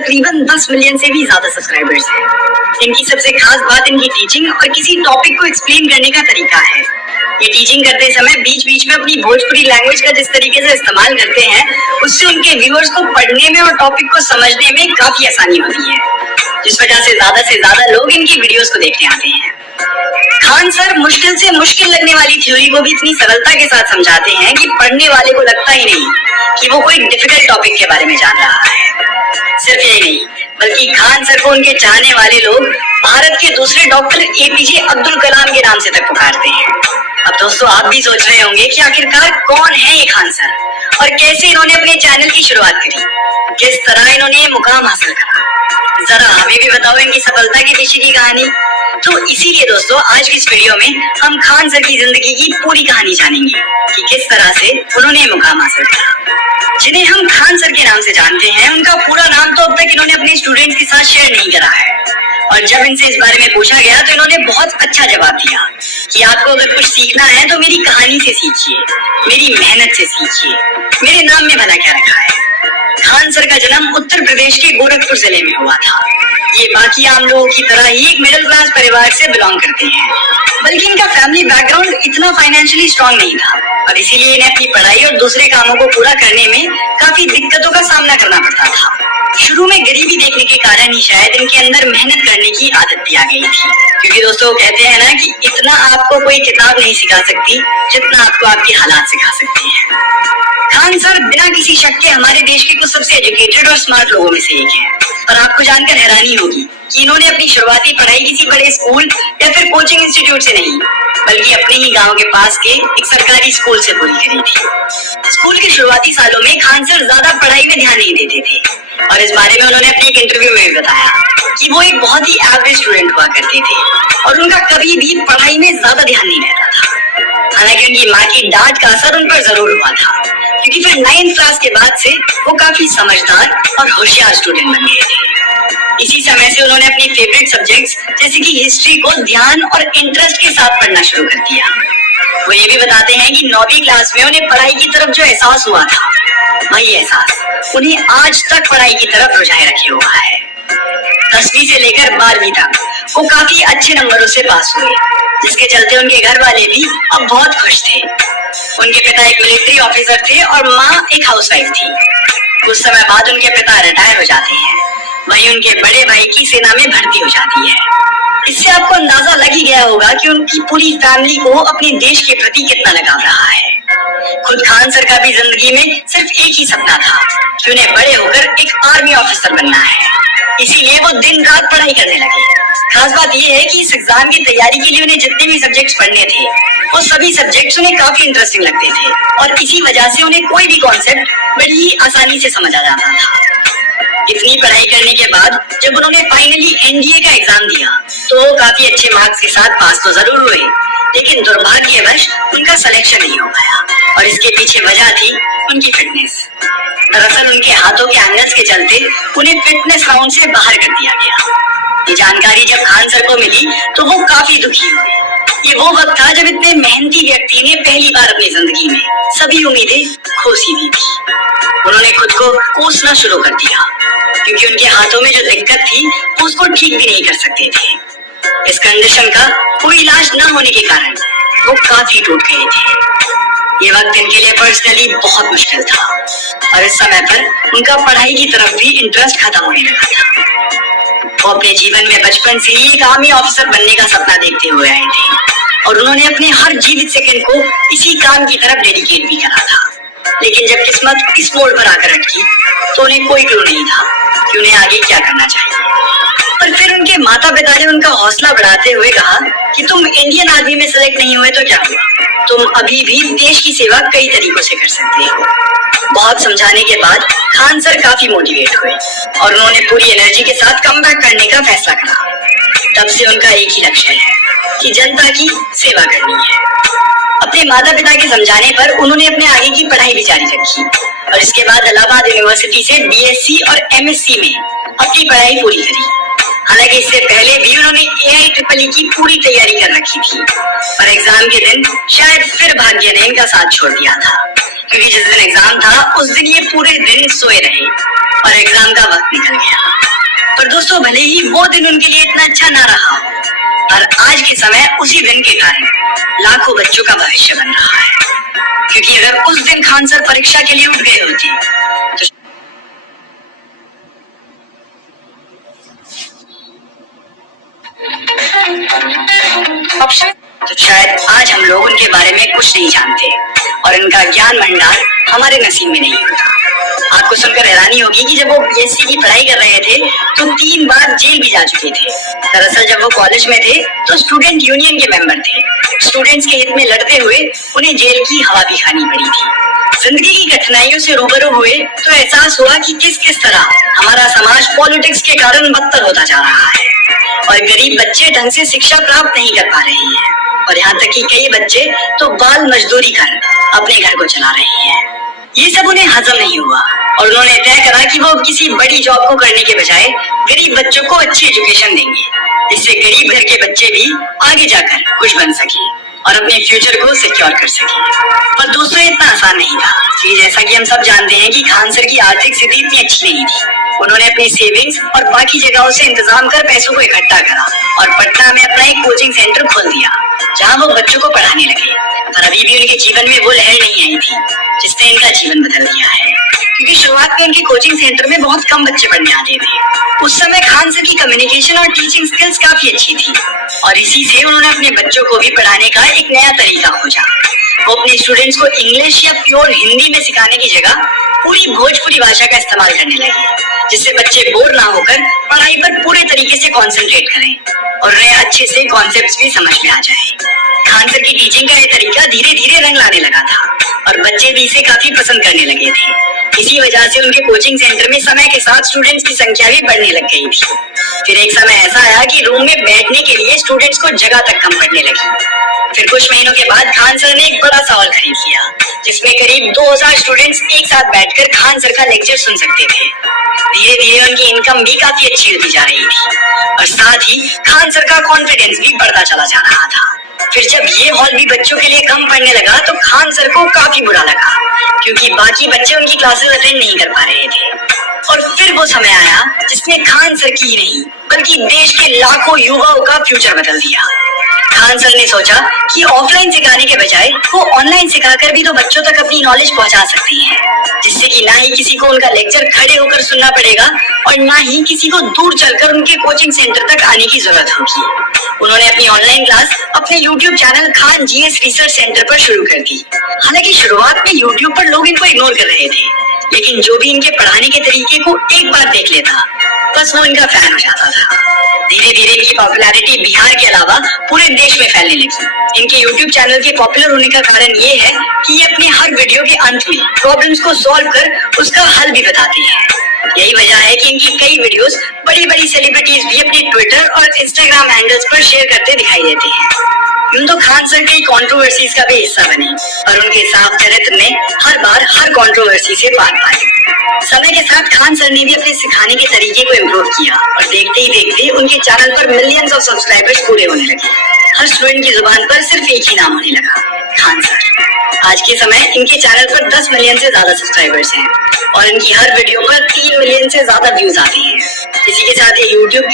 तकरीबन 10 मिलियन से भी ज्यादा सब्सक्राइबर्स हैं। इनकी सबसे खास बात इनकी टीचिंग और किसी टॉपिक को एक्सप्लेन करने का तरीका है। ये टीचिंग करते समय बीच बीच में अपनी भोजपुरी लैंग्वेज का जिस तरीके से इस्तेमाल करते हैं, उससे उनके व्यूअर्स को पढ़ने में और टॉपिक को समझने में काफी आसानी होती है, जिस वजह से ज्यादा लोग इनकी वीडियोस को देखने आते हैं। खान सर मुश्किल से मुश्किल लगने वाली थ्योरी को भी इतनी सरलता के साथ समझाते हैं कि पढ़ने वाले को लगता ही नहीं कि वो कोई डिफिकल्ट टॉपिक के बारे में जान रहा है। सिर्फ यही नहीं, बल्कि खान सर को उनके चाहने वाले लोग भारत के दूसरे डॉक्टर एपीजे अब्दुल कलाम के नाम से तक पुकारते हैं। अब दोस्तों, आप भी सोच रहे होंगे कि आखिरकार कौन है ये खान सर और कैसे इन्होंने अपने चैनल की शुरुआत करी, किस तरह इन्होंने ये मुकाम हासिल करा। जरा हमें भी बताओ इनकी सफलता के पीछे की कहानी। तो इसीलिए दोस्तों, आज की इस वीडियो में हम खान सर की जिंदगी की पूरी कहानी जानेंगे कि किस तरह से उन्होंने मुकाम हासिल करा। जिन्हें हम खान सर के नाम से जानते हैं, उनका पूरा नाम तो अब तक इन्होंने अपने स्टूडेंट्स के साथ शेयर नहीं करा है। और जब इनसे इस बारे में पूछा गया तो इन्होंने बहुत अच्छा जवाब दिया कि आपको अगर कुछ सीखना है तो मेरी कहानी से सीखिए, मेरी मेहनत से सीखिए, मेरे नाम में भला क्या रखा है। खान सर का जन्म उत्तर प्रदेश के गोरखपुर जिले में हुआ था। ये बाकी आम लोगों की तरह ही एक मिडिल क्लास परिवार से बिलोंग करते हैं, बल्कि इनका फैमिली बैकग्राउंड इतना फाइनेंशियली स्ट्रांग नहीं था और इसीलिए इन्हें अपनी पढ़ाई और दूसरे कामों को पूरा करने में काफी दिक्कतों का सामना करना पड़ता था। शुरू में गरीबी देखने के कारण ही शायद इनके अंदर मेहनत करने की आदत भी आ गई थी, क्योंकि दोस्तों कहते हैं ना कि इतना आपको कोई किताब नहीं सिखा सकती जितना आपको आपके हालात सिखा सकती है। खान सर बिना किसी शक के हमारे देश के कुछ सबसे एजुकेटेड और स्मार्ट लोगों में से एक हैं। और आपको जानकर हैरानी होगी कि इन्होंने अपनी शुरुआती पढ़ाई किसी बड़े स्कूल या फिर कोचिंग इंस्टीट्यूट से नहीं, बल्कि अपने ही गांव के पास के एक सरकारी स्कूल से पूरी करी थी। स्कूल के शुरुआती सालों में खान सर ज्यादा पढ़ाई में ध्यान नहीं देते थे और इस बारे में उन्होंने अपने एक इंटरव्यू में भी बताया कि वो एक बहुत ही एवरेज स्टूडेंट हुआ करते थे और उनका कभी भी पढ़ाई में ज्यादा ध्यान नहीं रहता था। हालांकि उनकी माँ की डांट का असर उन पर जरूर हुआ था, क्योंकि फिर 9th क्लास के बाद से वो काफी समझदार और होशियार स्टूडेंट बन गए थे। इसी समय से उन्होंने अपनी फेवरेट सब्जेक्ट्स जैसे कि हिस्ट्री को ध्यान और इंटरेस्ट के साथ पढ़ना शुरू कर दिया। वो ये भी बताते हैं कि 9वीं क्लास में उन्हें पढ़ाई की तरफ जो एहसास हुआ था, वही एहसास उन्हें आज तक पढ़ाई की तरफ रुझाए रखे हुआ है। 10वीं से लेकर 12वीं तक वो काफी अच्छे नंबरों से पास हुए, जिसके चलते उनके घर वाले भी अब बहुत खुश थे। उनके पिता एक मिलिट्री ऑफिसर थे और माँ एक हाउसवाइफ थी। कुछ समय बाद उनके पिता रिटायर हो जाते हैं, वहीं उनके बड़े भाई की सेना में भर्ती हो जाती है। इससे आपको अंदाजा लग ही गया होगा कि उनकी पूरी फैमिली को अपने देश के प्रति कितना लगाव रहा है। खुद खान सर का भी जिंदगी में सिर्फ एक ही सपना था कि उन्हें बड़े होकर एक आर्मी ऑफिसर बनना है, इसीलिए वो दिन रात पढ़ाई करने लगे। खास बात यह है कि इस एग्जाम की तैयारी के लिए उन्हें जितने भी सब्जेक्ट्स पढ़ने थे, वो सभी सब्जेक्ट्स उन्हें काफी इंटरेस्टिंग लगते थे और इसी वजह से उन्हें कोई भी कॉन्सेप्ट बड़ी ही आसानी से समझ आ जाता था। इतनी पढ़ाई करने के बाद जब उन्होंने फाइनली एनडीए का एग्जाम दिया तो वो काफी अच्छे मार्क्स के साथ पास तो जरूर हुए, लेकिन दुर्भाग्यवश उनका सिलेक्शन नहीं हो पाया और इसके पीछे वजह थी उनकी फिटनेस। दरअसल उनके हाथों के एंगल्स के चलते उन्हें फिटनेस राउंड से बाहर कर दिया गया। ये जानकारी जब खान सर को मिली तो वो काफी दुखी हुए। ये वो वक्त था जब इतने मेहनती व्यक्ति ने पहली बार अपनी जिंदगी में सभी उम्मीदें खो सी दी थी। उन्होंने खुद को कोसना शुरू कर दिया, क्योंकि उनके हाथों में जो दिक्कत थी वो उसको ठीक भी नहीं कर सकते थे। इस कंडीशन का कोई इलाज न होने के कारण वो काफी टूट गए थे। ये वक्त इनके लिए पर्सनली बहुत मुश्किल था और इस समय पर उनका पढ़ाई की तरफ भी इंटरेस्ट खत्म होने लगा था। वो अपने जीवन में बचपन से ही एक आर्मी ऑफिसर बनने का सपना देखते हुए आए थे और उन्होंने अपने हर जीवित सेकंड को इसी काम की तरफ डेडिकेट भी करा था। लेकिन जब किस्मत इस मोड़ पर आकर अटकी तो उन्हें कोई क्लू नहीं था कि उन्हें आगे क्या करना चाहिए। पर फिर उनके माता पिता ने उनका हौसला बढ़ाते हुए कहा कि तुम इंडियन आर्मी में सेलेक्ट नहीं हुए तो क्या हुआ, तुम अभी भी देश की सेवा कई तरीकों से कर सकते हो। बहुत समझाने के बाद खान सर काफी मोटिवेट हुए और उन्होंने पूरी एनर्जी के साथ कमबैक करने का फैसला करा। तब से उनका एक ही लक्ष्य है कि जनता की सेवा करनी है। अपने माता पिता के समझाने पर उन्होंने अपने आगे की पढ़ाई भी जारी रखी और इसके बाद इलाहाबाद यूनिवर्सिटी से बीएससी और एमएससी में अपनी पढ़ाई पूरी करी। हालांकि इससे पहले भी उन्होंने AIEEE की पूरी तैयारी कर रखी थी, पर एग्जाम के दिन शायद फिर भाग्य ने इनका साथ छोड़ दिया था, क्योंकि जिस दिन एग्जाम था उस दिन ये पूरे दिन सोए रहे और एग्जाम का वक्त निकल गया। दोस्तों भले ही वो दिन उनके लिए इतना अच्छा ना रहा हो, पर आज के समय उसी दिन के कारण लाखों बच्चों का भविष्य बन रहा है। क्योंकि अगर उस दिन खान सर परीक्षा के लिए उठ गए होते तो शायद आज हम लोग उनके बारे में कुछ नहीं जानते और इनका ज्ञान भंडार हमारे नसीब में नहीं होता। आपको सुनकर हैरानी होगी कि जब वो बीएससी की पढ़ाई कर रहे थे तो 3 बार जेल भी जा चुके थे। दरअसल जब वो कॉलेज में थे तो स्टूडेंट यूनियन के मेंबर थे। स्टूडेंट्स के हित में लड़ते हुए उन्हें जेल की हवा भी खानी पड़ी थी। जिंदगी की कठिनाइयों से रूबरू हुए तो एहसास हुआ कि किस किस तरह हमारा समाज पॉलिटिक्स के कारण बदतर होता जा रहा है और गरीब बच्चे ढंग से शिक्षा प्राप्त नहीं कर पा रहे हैं और यहाँ तक कि कई बच्चे तो बाल मजदूरी कर अपने घर को चला रहे हैं। ये सब उन्हें हजम नहीं हुआ और उन्होंने तय करा कि वो किसी बड़ी जॉब को करने के बजाय गरीब बच्चों को अच्छी एजुकेशन देंगे, जिससे गरीब घर के बच्चे भी आगे जाकर कुछ बन सके और अपने फ्यूचर को सिक्योर कर सके। पर दोस्तों इतना आसान नहीं था कि जैसा कि हम सब जानते हैं कि खान सर की आर्थिक स्थिति इतनी अच्छी नहीं थी। उन्होंने अपनी सेविंग्स और बाकी जगहों से इंतजाम कर पैसों को इकट्ठा करा और पटना में अपना एक कोचिंग सेंटर खोल दिया जहां वो बच्चों को पढ़ाने लगे। पर अभी भी उनके जीवन में वो लहर नहीं आई थी जिसने इनका जीवन बदल दिया है, क्योंकि शुरुआत में उनके कोचिंग सेंटर में बहुत कम बच्चे पढ़ने आते थे। उस समय खान सर की कम्युनिकेशन और टीचिंग स्किल्स काफी अच्छी थी और इसी से उन्होंने अपने बच्चों को भी पढ़ाने का एक नया तरीका खोजा। वो अपने स्टूडेंट्स को इंग्लिश या प्योर हिंदी में सिखाने की जगह पूरी भोजपुरी भाषा का इस्तेमाल करने लगे, जिससे बच्चे बोर ना होकर पढ़ाई पर पूरे तरीके से कंसंट्रेट करें और उन्हें अच्छे से कॉन्सेप्ट्स भी समझ में आ जाए। खान सर की टीचिंग का ये तरीका धीरे धीरे रंग लाने लगा था और बच्चे भी इसे काफी पसंद करने लगे थे। इसी वजह से उनके कोचिंग सेंटर में समय के साथ स्टूडेंट्स की संख्या भी बढ़ने लग गई थी। फिर एक समय ऐसा आया कि रूम में बैठने के लिए स्टूडेंट्स को जगह तक कम पड़ने लगी। फिर कुछ महीनों के बाद खान सर ने एक बड़ा सा हॉल खरीद लिया जिसमें करीब 2000 स्टूडेंट्स एक साथ बैठकर खान सर का लेक्चर सुन सकते थे। धीरे धीरे उनकी इनकम भी काफी अच्छी होती जा रही थी और साथ ही खान सर का कॉन्फिडेंस भी बढ़ता चला जा रहा था। फिर जब ये हॉल भी बच्चों के लिए कम पड़ने लगा तो खान सर को काफी बुरा लगा, क्योंकि बाकी बच्चे उनकी क्लासेस अटेंड नहीं कर पा रहे थे। और फिर वो समय आया जिसने खान सर की नहीं बल्कि देश के लाखों युवाओं का फ्यूचर बदल दिया। खान सर ने सोचा कि ऑफलाइन सिखाने के बजाय वो ऑनलाइन सिखाकर भी तो बच्चों तक अपनी नॉलेज पहुंचा सकते हैं, जिससे कि ना ही किसी को उनका लेक्चर खड़े होकर सुनना पड़ेगा और ना ही किसी को दूर चलकर उनके कोचिंग सेंटर तक आने की जरूरत होगी। उन्होंने अपनी ऑनलाइन क्लास अपने YouTube channel Khan GS research centre पर शुरू कर दी। हालांकि शुरुआत में YouTube पर लोग इनको इग्नोर कर रहे थे, लेकिन जो भी इनके पढ़ाने के तरीके को एक बार देख लेता बस वो इनका फैन हो जाता था। धीरे धीरे इनकी पॉपुलैरिटी बिहार के अलावा पूरे देश में फैलने लगी। इनके YouTube चैनल के पॉपुलर होने का कारण ये है कि ये अपने हर वीडियो के अंत में प्रॉब्लम्स को सॉल्व कर उसका हल भी बताते हैं। यही वजह है कि इनकी कई वीडियोस बड़ी बड़ी सेलिब्रिटीज भी अपने ट्विटर और इंस्टाग्राम हैंडल्स पर शेयर करते दिखाई देते हैं। यूं तो खान सर कई कंट्रोवर्सीज का भी हिस्सा बने और उनके साफ चरित्र ने हर बार हर कंट्रोवर्सी से पार पाई। समय के साथ खान सर ने भी अपने सिखाने के तरीके को इम्प्रूव किया और देखते ही देखते उनके चैनल पर मिलियंस ऑफ सब्सक्राइबर्स पूरे होने लगे। हर स्टूडेंट की जुबान पर सिर्फ एक ही नाम होने लगा, खान सर। आज के समय इनके चैनल पर 10 मिलियन से ज्यादा सब्सक्राइबर्स हैं और इनकी हर वीडियो पर 3 मिलियन से ज्यादा व्यूज आते हैं। इसी के साथ ये यूट्यूब